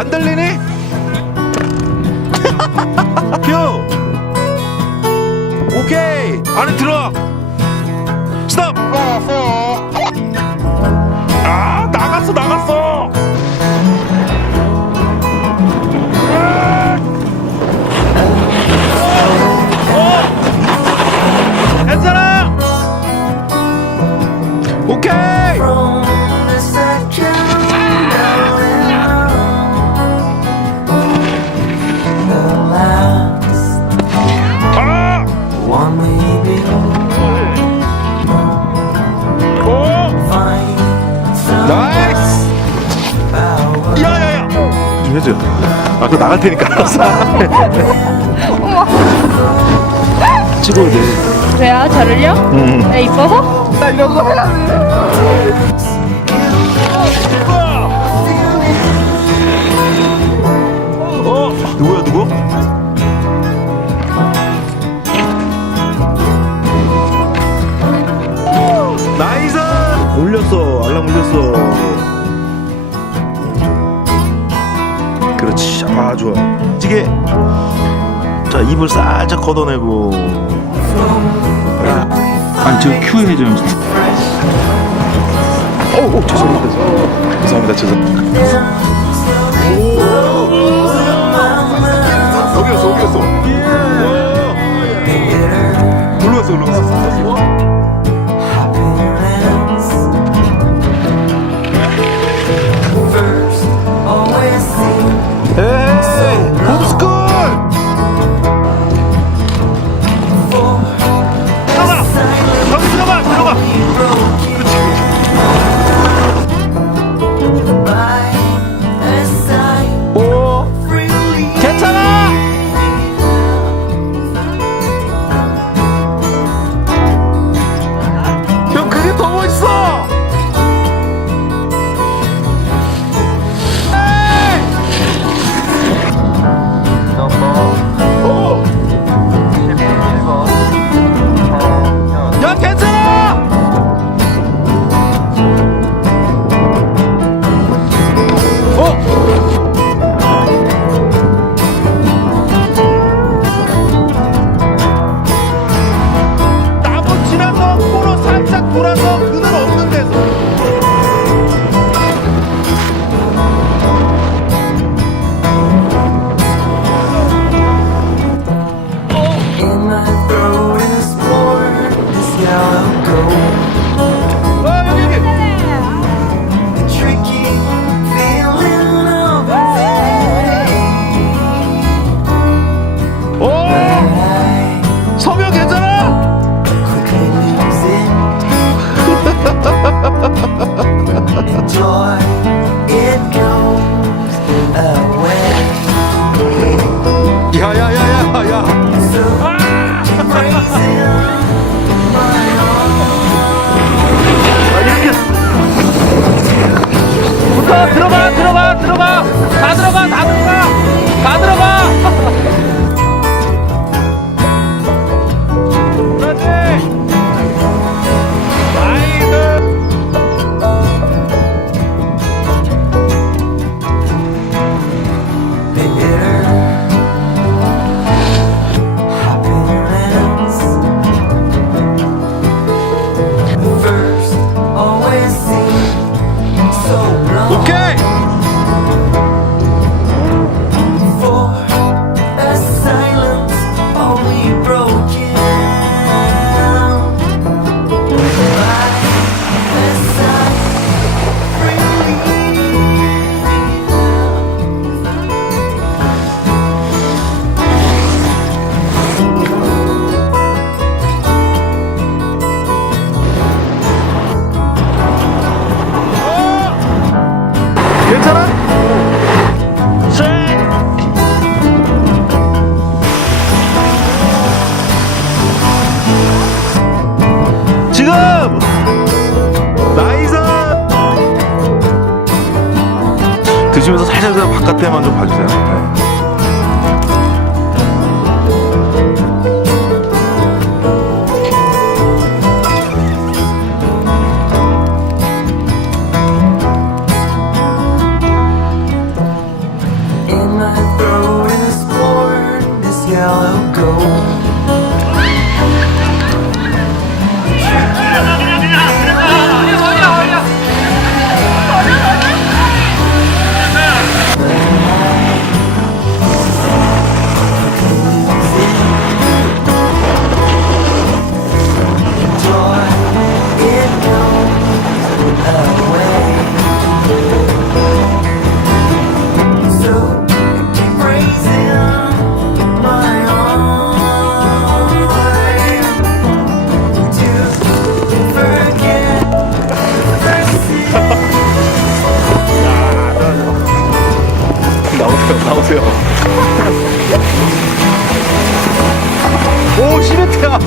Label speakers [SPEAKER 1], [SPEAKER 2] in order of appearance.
[SPEAKER 1] 안 들리니? 큐 오케이 안에 들어와 스톱 아 나갔어 나갔어 어! 좀 해줘. 아, 그거 나갈 테니까 알았어. 찍어야 돼.
[SPEAKER 2] 왜요? 저를요?
[SPEAKER 1] 응.
[SPEAKER 2] 네, 이뻐서?
[SPEAKER 1] 나 이런 거 해야 돼. 어? 누구야 누구? 나이스! 올렸어 알람 올렸어 그렇지 아 좋아 찌개 자 입을 살짝 걷어내고.
[SPEAKER 3] 아니 저큐 해줘요.
[SPEAKER 1] 오, 오 죄송합니다. 죄송합니다. 죄송 어디였어 어디였어. 올라갔어 올라갔어 Okay. 지금 나이스 드시면서 살살 바깥에만 좀 봐주세요 네. 나오세요. 오, 시멘트야.